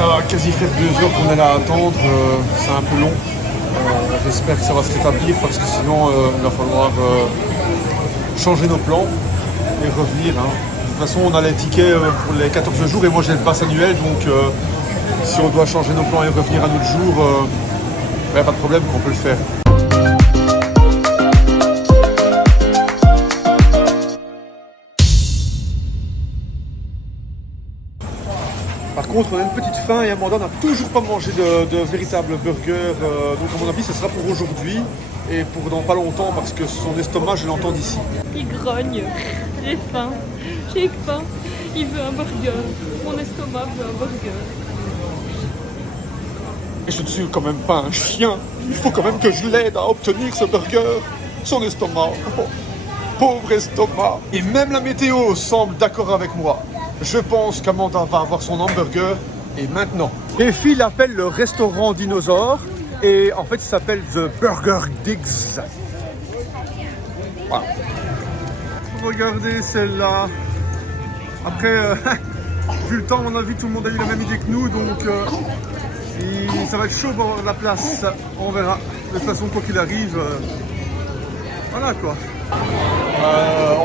Ça va quasi faire 2 heures qu'on est là à attendre, c'est un peu long. J'espère que ça va se rétablir parce que sinon il va falloir changer nos plans et revenir. Hein. De toute façon, on a les tickets pour les 14 jours et moi j'ai le pass annuel, donc si on doit changer nos plans et revenir à notre jour, pas de problème, on peut le faire. Par contre, on a une petite faim et Amanda n'a toujours pas mangé de véritable burger. Donc à mon avis, ce sera pour aujourd'hui et pour dans pas longtemps parce que son estomac, je l'entends d'ici. Il grogne. J'ai faim. J'ai faim. Il veut un burger. Mon estomac veut un burger. Et je ne suis quand même pas un chien. Il faut quand même que je l'aide à obtenir ce burger. Son estomac. Oh, pauvre estomac. Et même la météo semble d'accord avec moi. Je pense qu'Amanda va avoir son hamburger et maintenant. Les filles l'appellent le restaurant dinosaure et en fait ça s'appelle The Burger Digs. Voilà. Regardez celle-là. Après, vu le temps, à mon avis, tout le monde a eu la même idée que nous, donc ça va être chaud pour avoir la place. On verra. De toute façon, quoi qu'il arrive, voilà quoi.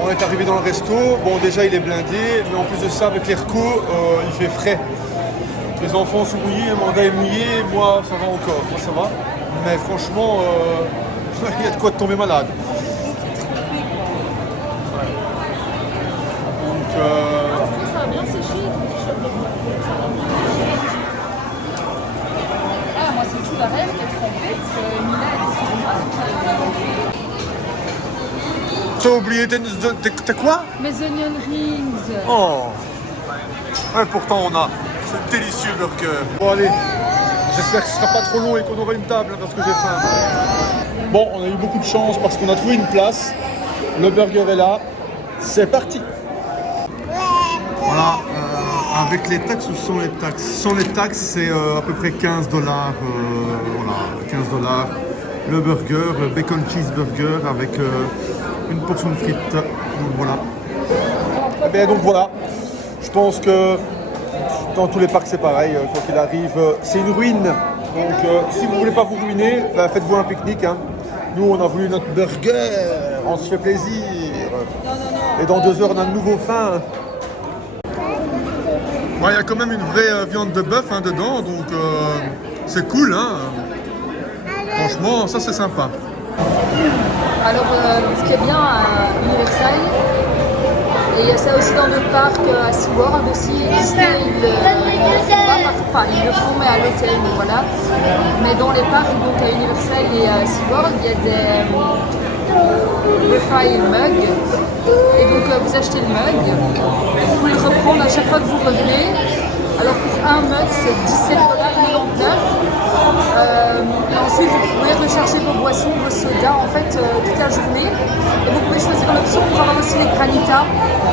On est arrivé dans le resto, bon déjà il est blindé, mais en plus de ça avec l'airco, il fait frais. Les enfants sont mouillés, Amanda est mouillée, moi ça va encore, moi ça va. Mais franchement, il y a de quoi de tomber malade. Ouais. Donc Ça va bien sécher ton t-shirt de Ah, moi c'est tout la rêve d'être en fait. Mila elle est sur moi, donc t'as oublié t'as quoi? mes onion rings. Oh. Ouais, pourtant on a ce délicieux burger. Bon allez, j'espère que ce sera pas trop long et qu'on aura une table hein, parce que j'ai faim. Bon, on a eu beaucoup de chance parce qu'on a trouvé une place. Le burger est là. C'est parti. Voilà, avec les taxes ou sans les taxes? Sans les taxes, c'est à peu près $15. Voilà, $15. Le burger, le bacon cheeseburger avec une portion de frites. Donc voilà. Et bien donc voilà. Je pense que dans tous les parcs c'est pareil. Quoi qu'il arrive, c'est une ruine. Donc si vous voulez pas vous ruiner, bah, faites-vous un pique-nique. Hein. Nous on a voulu notre burger. On se fait plaisir. Et dans 2 heures on a de nouveau faim. Il y a quand même une vraie viande de bœuf hein, dedans, donc c'est cool. Hein. Franchement, ça c'est sympa. Alors, ce qui est bien à Universal, et il y a ça aussi dans d'autres parcs, à SeaWorld aussi, Disney, ils le font mais à l'hôtel, donc voilà. Mais dans les parcs, donc à Universal et à SeaWorld, il y a des refill mugs. Et donc vous achetez le mug, vous pouvez le reprendre à chaque fois que vous revenez. Alors pour un mug, c'est $17,99. Et ensuite, vous pouvez recharger vos boissons, vos sodas en fait toute la journée. Et vous pouvez choisir l'option pour avoir aussi les granitas.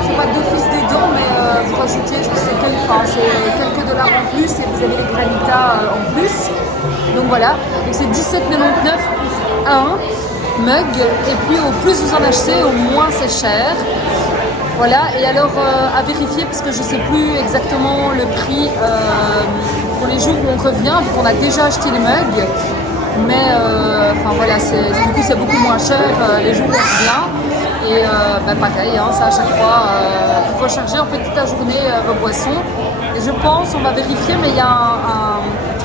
C'est pas d'office dedans, mais vous rajoutez, c'est quelques dollars en plus et vous avez les granitas en plus. Donc voilà, donc c'est $17,99 pour un mug. Et puis au plus vous en achetez, au moins c'est cher. Voilà, et alors à vérifier parce que je ne sais plus exactement le prix pour les jours où on revient, vu qu'on a déjà acheté les mugs, mais enfin voilà, du coup c'est beaucoup moins cher les jours où on revient, et pareil, hein, ça à chaque fois, vous rechargez en fait toute la journée vos boissons, et je pense, on va vérifier, mais il y a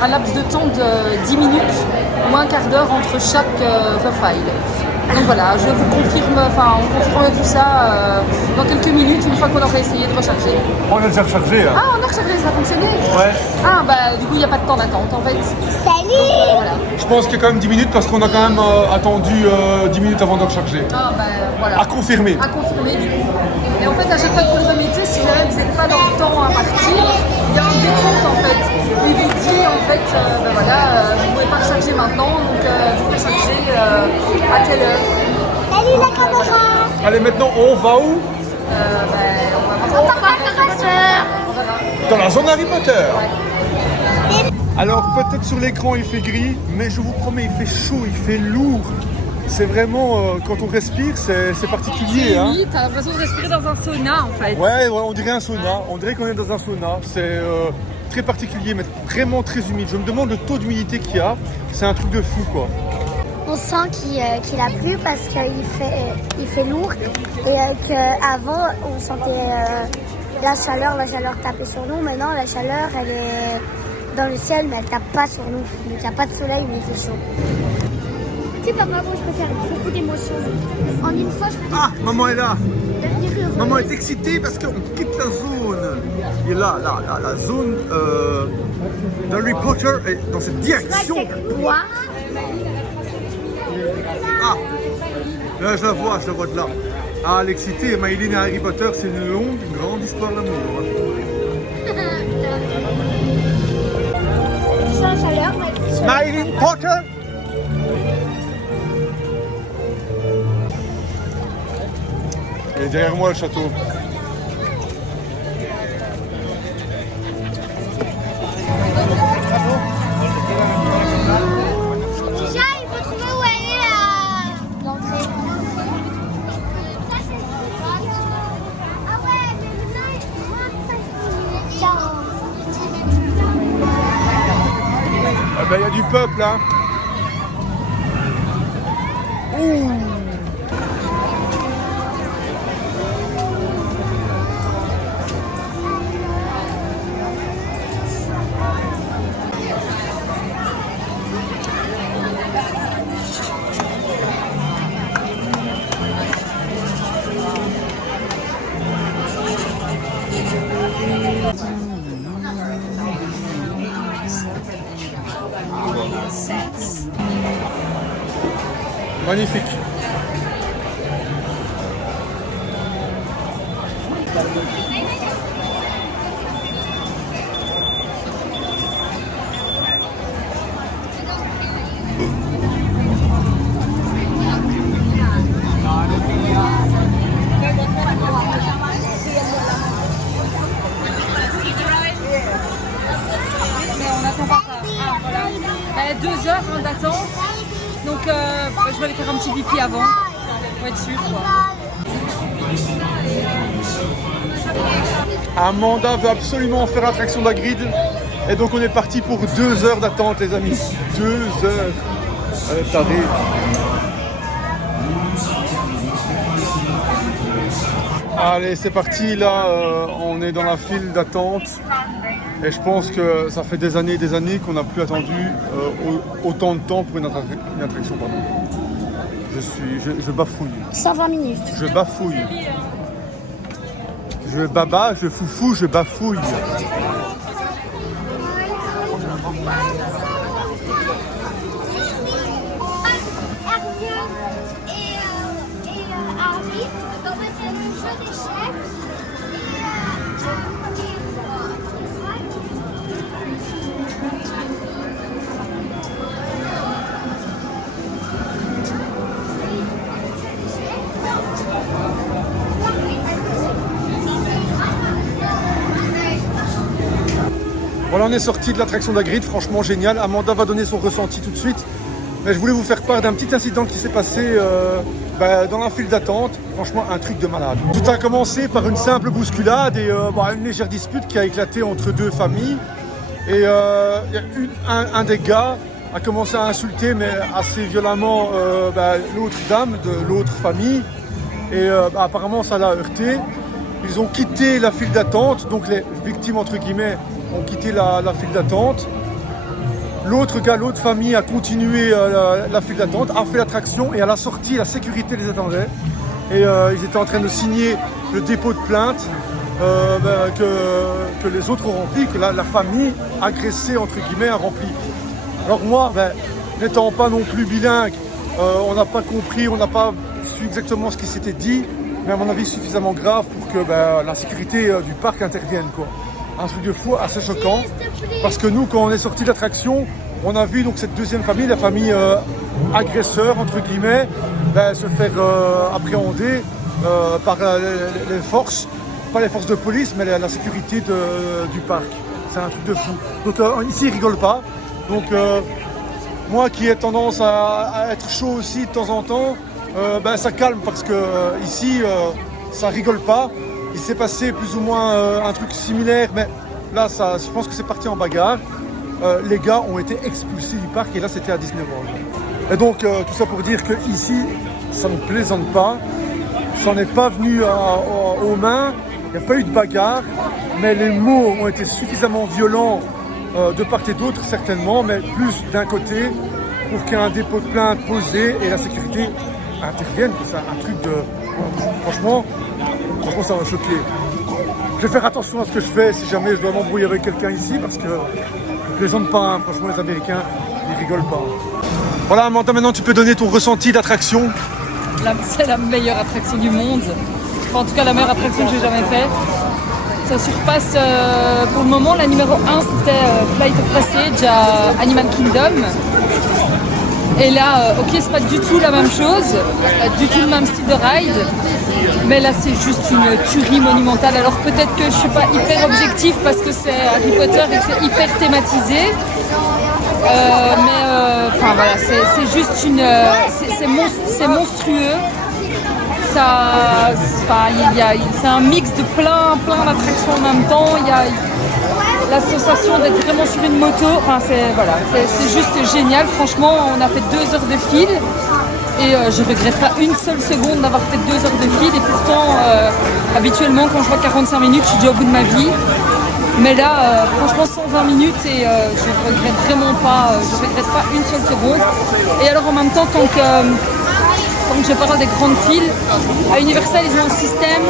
un laps de temps de 10 minutes ou un quart d'heure entre chaque refill. Donc voilà, je vous confirme, on confirme tout ça dans quelques minutes, une fois qu'on aura essayé de recharger. On a déjà rechargé là. Ah, on a rechargé, ça a fonctionné? Ouais. Ah, du coup, il n'y a pas de temps d'attente en fait. Salut. Donc, voilà. Je pense qu'il y a quand même 10 minutes parce qu'on a quand même attendu 10 minutes avant de recharger. Ah, voilà. À confirmer. À confirmer du coup. Et en fait, à chaque fois que vous le remettez, si jamais vous n'êtes pas dans le temps à partir, il y a un décompte en fait. Il vous dit en fait, vous ne pouvez pas recharger maintenant, donc vous rechargez à telle heure. Salut la caméra. Allez, maintenant on va où? On va voir. Dans la zone Harry Potter. Ouais. Alors peut-être sur l'écran il fait gris, mais je vous promets il fait chaud, il fait lourd. C'est vraiment, quand on respire, c'est particulier. C'est hein. humide, t'as l'impression de respirer dans un sauna en fait. Ouais, on dirait un sauna. On dirait qu'on est dans un sauna. très particulier, mais vraiment très humide. Je me demande le taux d'humidité qu'il y a. C'est un truc de fou, quoi. On sent qu'il a plu parce qu'il fait lourd et qu'avant on sentait la chaleur taper sur nous. Maintenant la chaleur elle est dans le ciel mais elle tape pas sur nous. Donc il n'y a pas de soleil mais il fait chaud. Tu sais papa, moi je peux faire beaucoup d'émotions. En une fois je peux... Ah, maman est là. Maman est excitée parce qu'on quitte la zone. Et là, la zone d'Harry Potter est dans cette direction. Quoi? Ah, là je la vois de là. Ah, l'excité, Maïline et Harry Potter, c'est une grande histoire d'amour. Tu sens la chaleur? Maïline Potter. Il est derrière moi le château. Déjà, il faut trouver où elle est l'entrée. Ça, c'est... Ah ouais, mais là, il faut... Ah ben, il y a du peuple, hein. Ouh. Magnifique. Ben, 2 heures d'attente, donc je vais aller faire un petit pipi avant, pour être sûr quoi. Amanda veut absolument faire l'attraction de la grille. Et donc on est parti pour 2 heures d'attente les amis. 2 heures. Elle est tarée. Allez c'est parti là, on est dans la file d'attente. Et je pense que ça fait des années qu'on n'a plus attendu autant de temps pour une attraction. Pardon. Je bafouille. 120 minutes. Je bafouille. Je baba, je foufou, je bafouille. Voilà, on est sorti de l'attraction de la grille, franchement génial. Amanda va donner son ressenti tout de suite. Mais je voulais vous faire part d'un petit incident qui s'est passé dans la file d'attente. Franchement, un truc de malade. Tout a commencé par une simple bousculade et une légère dispute qui a éclaté entre 2 familles. Et un des gars a commencé à insulter, mais assez violemment, l'autre dame de l'autre famille. Et apparemment, ça l'a heurté. Ils ont quitté la file d'attente, donc les victimes, entre guillemets, ont quitté la file d'attente. L'autre gars, l'autre famille a continué la file d'attente, a fait l'attraction et à la sortie, la sécurité les attendait. Et ils étaient en train de signer le dépôt de plainte que les autres ont rempli, que la famille agressée, entre guillemets, a rempli. Alors moi, n'étant pas non plus bilingue, on n'a pas compris, on n'a pas su exactement ce qui s'était dit, mais à mon avis suffisamment grave pour que la sécurité du parc intervienne, quoi. Un truc de fou, assez choquant, parce que nous, quand on est sorti de l'attraction, on a vu donc cette deuxième famille, la famille agresseur, entre guillemets, se faire appréhender par les forces, pas les forces de police, mais la sécurité du parc. C'est un truc de fou. Donc ici, ils rigolent pas. Donc moi qui ai tendance à être chaud aussi de temps en temps, ça calme parce que ici, ça rigole pas. Il s'est passé plus ou moins un truc similaire, mais là, ça, je pense que c'est parti en bagarre. Les gars ont été expulsés du parc et là, c'était à Disney World. Et donc, tout ça pour dire qu'ici, ça ne plaisante pas. Ça n'est pas venu aux mains. Il n'y a pas eu de bagarre. Mais les mots ont été suffisamment violents de part et d'autre, certainement. Mais plus d'un côté pour qu'il y ait un dépôt de plainte posé et la sécurité intervienne. C'est un truc de... Franchement, ça m'a choqué. Je vais faire attention à ce que je fais si jamais je dois m'embrouiller avec quelqu'un ici parce que je ne plaisante pas, hein. Franchement les Américains, ils rigolent pas. Voilà Amanda, maintenant tu peux donner ton ressenti d'attraction. C'est la meilleure attraction du monde. Enfin, en tout cas la meilleure attraction que j'ai jamais faite. Ça surpasse pour le moment, la numéro 1 c'était Flight of Passage à Animal Kingdom. Et là, ok, c'est pas du tout la même chose, du tout le même style de ride, mais là c'est juste une tuerie monumentale. Alors peut-être que je suis pas hyper objective parce que c'est Harry Potter et que c'est hyper thématisé, enfin voilà, c'est juste une, c'est monstrueux. Ça, c'est un mix de plein d'attractions en même temps. Il y a la sensation d'être vraiment sur une moto, enfin c'est juste génial. Franchement, on a fait 2 heures de fil et je regrette pas une seule seconde d'avoir fait 2 heures de fil. Et pourtant, habituellement, quand je vois 45 minutes, je suis déjà au bout de ma vie. Mais là, franchement, 120 minutes et je regrette vraiment pas. Je regrette pas une seule seconde. Et alors en même temps, tant que je parle des grandes files, à Universal, ils ont un système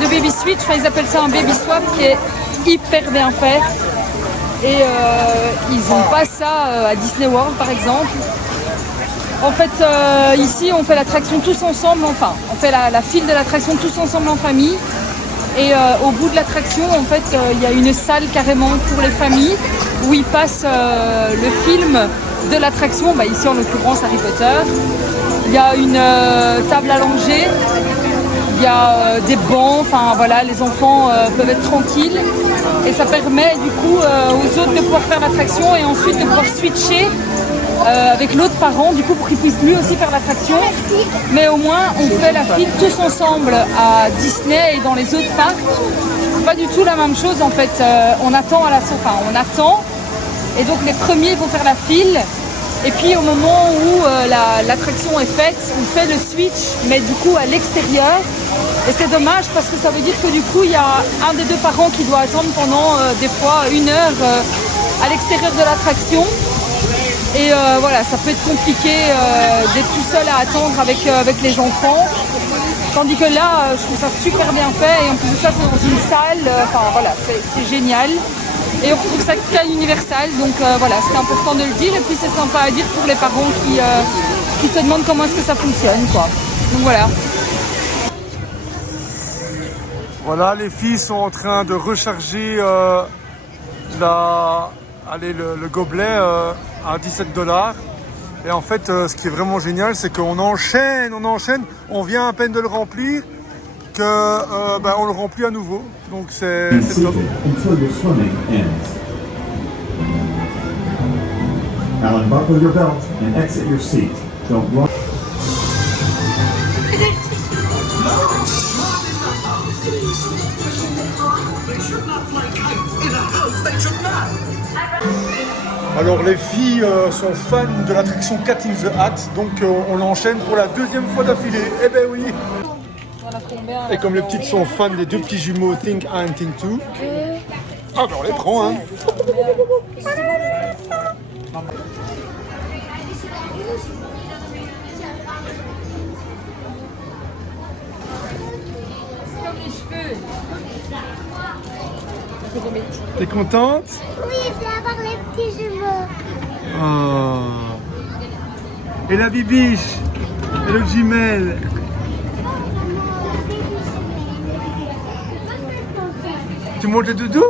de baby switch. Enfin, ils appellent ça un baby swap qui est hyper bien fait et ils n'ont pas ça à Disney World par exemple. En fait ici on fait l'attraction tous ensemble, enfin on fait la file de l'attraction tous ensemble en famille et au bout de l'attraction en fait il y a une salle carrément pour les familles où ils passent le film de l'attraction, ici en l'occurrence Harry Potter. Il y a une table allongée. Il y a des bancs, enfin voilà, les enfants peuvent être tranquilles et ça permet du coup aux autres de pouvoir faire l'attraction et ensuite de pouvoir switcher avec l'autre parent du coup pour qu'il puisse lui aussi faire l'attraction. Mais au moins on fait la file tous ensemble à Disney et dans les autres parcs. C'est pas du tout la même chose en fait. On attend on attend et donc les premiers vont faire la file. Et puis au moment où l'attraction est faite, on fait le switch, mais du coup à l'extérieur. Et c'est dommage parce que ça veut dire que du coup il y a un des 2 parents qui doit attendre pendant des fois 1 heure à l'extérieur de l'attraction. Et voilà, ça peut être compliqué d'être tout seul à attendre avec les enfants. Tandis que là, je trouve ça super bien fait. Et en plus de ça, c'est dans une salle. Enfin voilà, c'est génial. Et on retrouve ça qu'à Universal, donc voilà, c'est important de le dire. Et puis c'est sympa à dire pour les parents qui se demandent comment est-ce que ça fonctionne, quoi. Donc voilà. Voilà, les filles sont en train de recharger le gobelet à $17. Et en fait, ce qui est vraiment génial, c'est qu'on enchaîne, on vient à peine de le remplir, on le remplit à nouveau. Donc c'est top. Now unbuckle your belt and exit your seat. Don't run. Alors les filles sont fans de l'attraction Cat in the Hat, donc on l'enchaîne pour la 2e fois d'affilée. Eh ben oui. Et comme les petites sont fans des 2 petits jumeaux Think 1 et Think 2, ah ben on les prend hein. T'es contente? Oui, je vais avoir les petits jumeaux. Oh. Et la bibiche? Et le jumelle? Tu manges le doudou?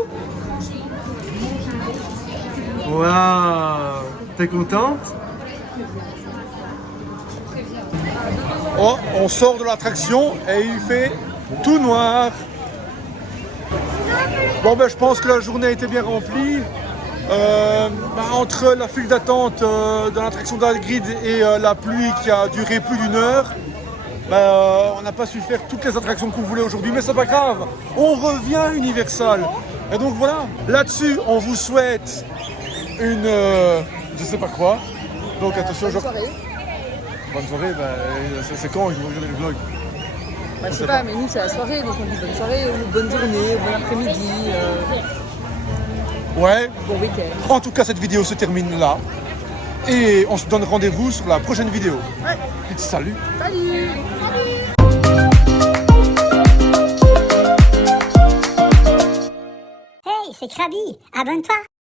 Waouh! T'es contente? Oh, on sort de l'attraction et il fait tout noir. Bon ben je pense que la journée a été bien remplie. Entre la file d'attente dans l'attraction d'Hagrid et la pluie qui a duré plus d'1 heure, on n'a pas su faire toutes les attractions qu'on voulait aujourd'hui, mais c'est pas grave, on revient à Universal. Et donc voilà, là-dessus, on vous souhaite une... je sais pas quoi. Donc attention, Bonne soirée. Bonne soirée, c'est quand ils vont regarder le vlog? Bah, je sais pas, mais nous c'est la soirée, donc on dit bonne soirée, ou bonne journée, bon après-midi, Ouais. bon week-end. En tout cas, cette vidéo se termine là. Et on se donne rendez-vous sur la prochaine vidéo. Ouais. Et salut. Salut. Hey, c'est Krabi, abonne-toi.